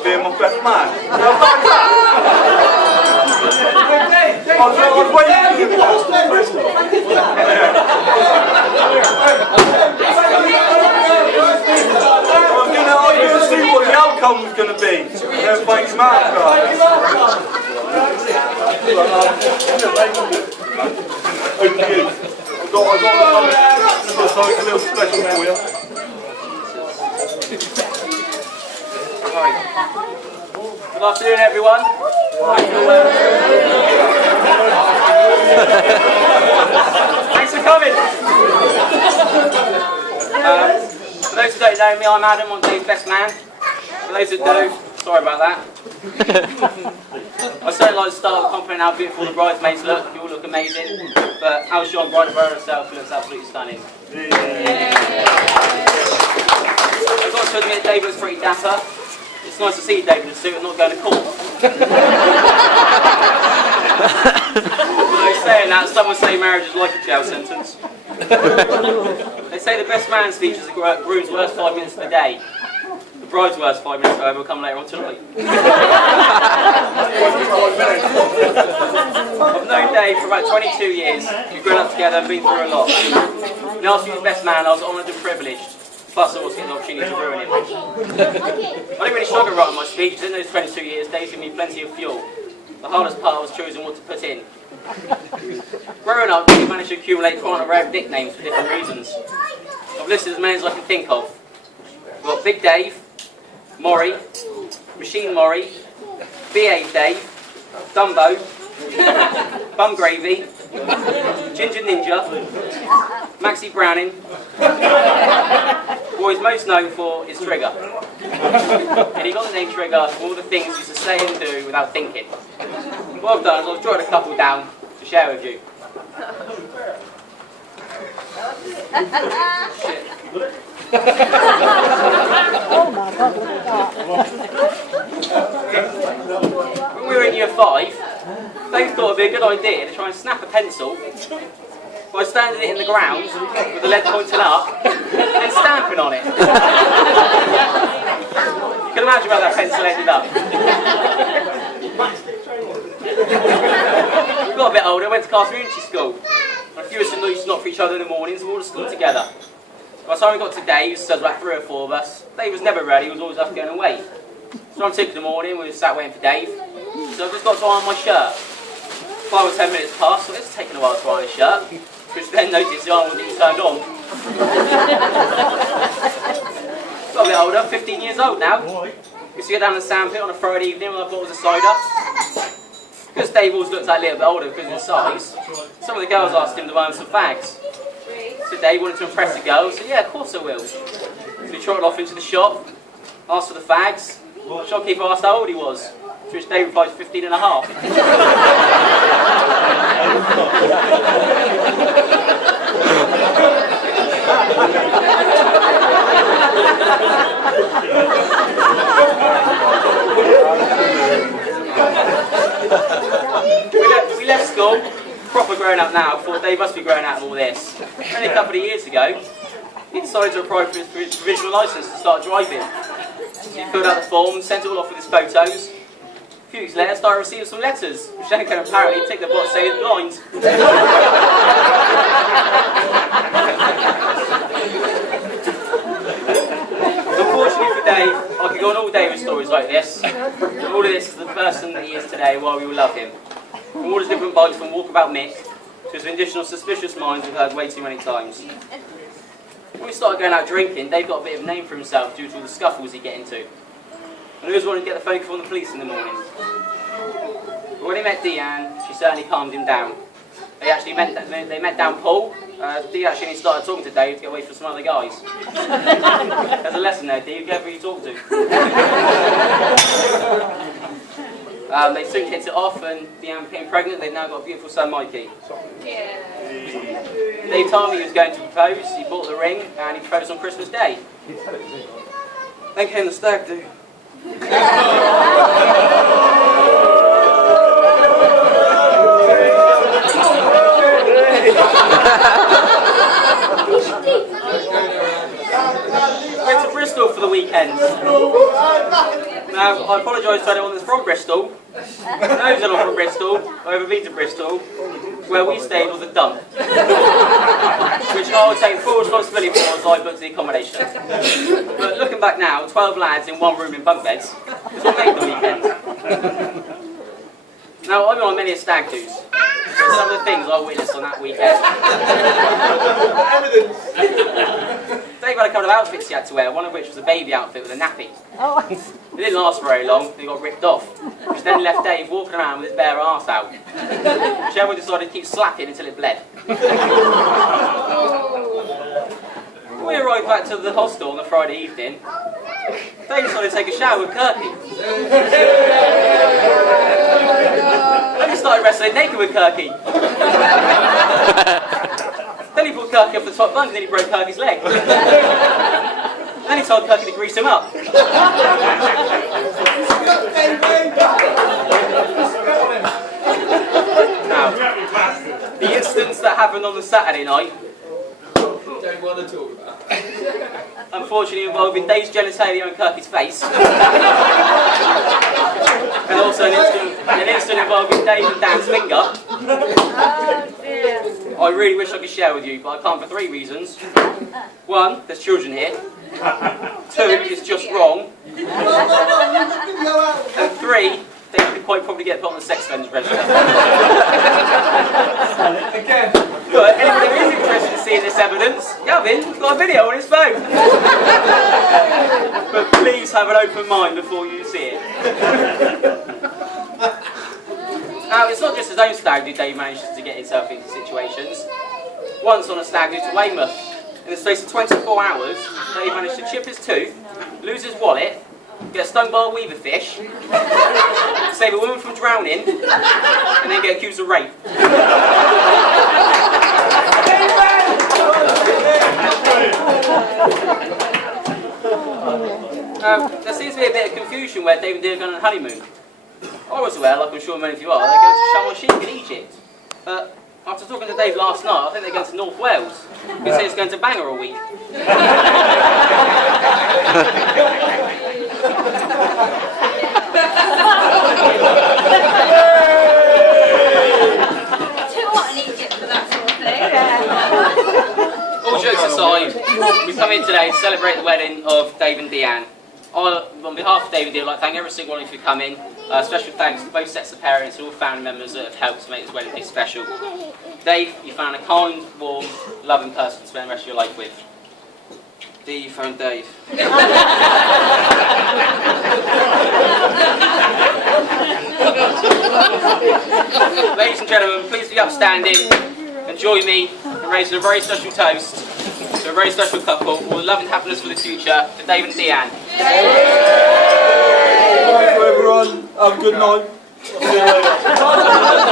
being my best man. You like that? I was waiting to give I was going to see what the outcome was going to be. And then thanks, Matt. Over to you. I've got something a little special for you. Right. Good afternoon, everyone. Thanks for coming. For those who don't know me, I'm Adam. I'm Dave's best man. For those who do, sorry about that. I certainly like to start with complimenting how beautiful the bridesmaids look. You all look amazing. But how Sean Brideborough herself looks absolutely stunning. I've got to admit, Dave looks pretty dapper. It's nice to see Dave in a suit and not going to court. Although saying that, some would say marriage is like a jail sentence. They say the best man speech is a groom's worst 5 minutes of the day. The bride's worst 5 minutes, however, will come later on tonight. I've known Dave for about 22 years. We've grown up together and been through a lot. When I asked you the best man, I was honoured and privileged. Plus, I was getting the opportunity to ruin him. I didn't really struggle writing my speech. In those 22 years, Dave's given me plenty of fuel. The hardest part was choosing what to put in. Growing up, we managed to accumulate quite a array of nicknames for different reasons. I've listed as many as I can think of. We've got Big Dave, Maury, Machine Maury, Behave Dave, Dumbo, Bum Gravy, Ginger Ninja, Maxi Browning. What he's most known for is Trigger. And he got the name Trigger for all the things he used to say and do without thinking. What I've done is I've jotted a couple down to share with you. Shit. Oh my God, look at that. When we were in year 5, Dave thought it'd be a good idea to try and snap a pencil by standing it in the ground with the lead pointing up and stamping on it. You can imagine how that pencil ended up. We got a bit older, went to Castle Community School. And a few of us used to knock for each other in the mornings and we all to school together. By the time we got to Dave, so there was about 3 or 4 of us, Dave was never ready, he was always up going to wait. So around 6 in the morning, we were sat waiting for Dave. So I've just got to iron my shirt. 5 or 10 minutes passed, so it's taken a while to iron his shirt. Which then noticed the iron wasn't even turned on. Got a bit older, 15 years old now. Used to go down to the sandpit on a Friday evening with our bottles of cider. Because Dave always looked like a little bit older because of his size, some of the girls asked him to buy him some fags. So Dave wanted to impress the girls, so yeah, of course I will. So we trotted off into the shop, asked for the fags. The shopkeeper asked how old he was, to which Dave replied 15 and a half. We left school, proper grown up now, thought Dave must be growing out of all this. Only a couple of years ago, he decided to apply for his provisional licence to start driving. So he filled out the form, sent it all off with his photos. A few weeks later, started receiving some letters, which then can apparently tick the box saying blind. Unfortunately for Dave, I could go on all day with stories like this. But all of this is the person that he is today, while we will love him. From all his different bites, from Walkabout Mick to his additional suspicious minds we've heard way too many times. When we started going out drinking, Dave got a bit of a name for himself due to all the scuffles he'd get into. And he always wanted to get the phone call from the police in the morning. But when he met Deanne, she certainly calmed him down. They met down Paul. Dee actually started talking to Dave to get away from some other guys. There's a lesson there, Dee, whoever you talk to. They soon hit it off and Deanne became pregnant. They've now got a beautiful son, Mikey. Yeah. Dave told me he was going to propose. He bought the ring and he proposed on Christmas Day. Then came the stag do. Went to Bristol for the weekend. No, Now, I apologise to anyone that's from Bristol. Knows anyone from Bristol, or ever been to Bristol. Where we stayed was a dump. Which I would take full responsibility for as I booked the accommodation. But looking back now, 12 lads in one room in bunk beds, it's what made the weekend. Now, I've been on many a stag do's. So some of the things I witnessed on that weekend. Dave had a couple of outfits he had to wear, one of which was a baby outfit with a nappy. Oh, It didn't last very long, he got ripped off, which then left Dave walking around with his bare arse out. Sherwood decided to keep slapping until it bled. When we arrived back to the hostel on the Friday evening, Dave decided to take a shower with Kirky. Then he started wrestling naked with Kirky. Then he pulled Kirky off the top bunk and then he broke Kirky's leg. Then he told Kirky to grease him up. Now, the incidents that happened on the Saturday night, Don't want to talk about. unfortunately involving Dave's genitalia and Kirky's face. And also an incident involving Dave and Dan's finger. oh dear. I really wish I could share with you, but I can't for 3 reasons. 1, there's children here. 2, it's just wrong. And 3, they could quite probably get put on the sex offenders register. Again. But anybody who is interested in seeing this evidence, Gavin, he's got a video on his phone. But please have an open mind before you see it. Now, it's not just his own stag do Dave manages to get himself into situations. Once on a stag do to Weymouth, in the space of 24 hours, Dave managed to chip his tooth, lose his wallet, get stung by a weaver fish, save a woman from drowning, and then get accused of rape. There seems to be a bit of confusion where Dave and Dee are going on a honeymoon. I was aware, like I'm sure many of you are, they're going to Sharm el-Sheikh in Egypt. But after talking to Dave last night, I think they're going to North Wales. He says he's going to Bangor a week. Too hot in Egypt for that sort of thing. All jokes aside, we've come in today to celebrate the wedding of Dave and Deanne. On behalf of Dave and Dee, I'd like to thank every single one of you for coming. Special thanks to both sets of parents and all family members that have helped to make this wedding day special. Dave, you found a kind, warm, loving person to spend the rest of your life with. Dee, you found Dave. Ladies and gentlemen, please be upstanding and join me in raising a very special toast to a very special couple, all the love and happiness for the future, to Dave and Deanne. Bye everyone. Have a good night. See you later.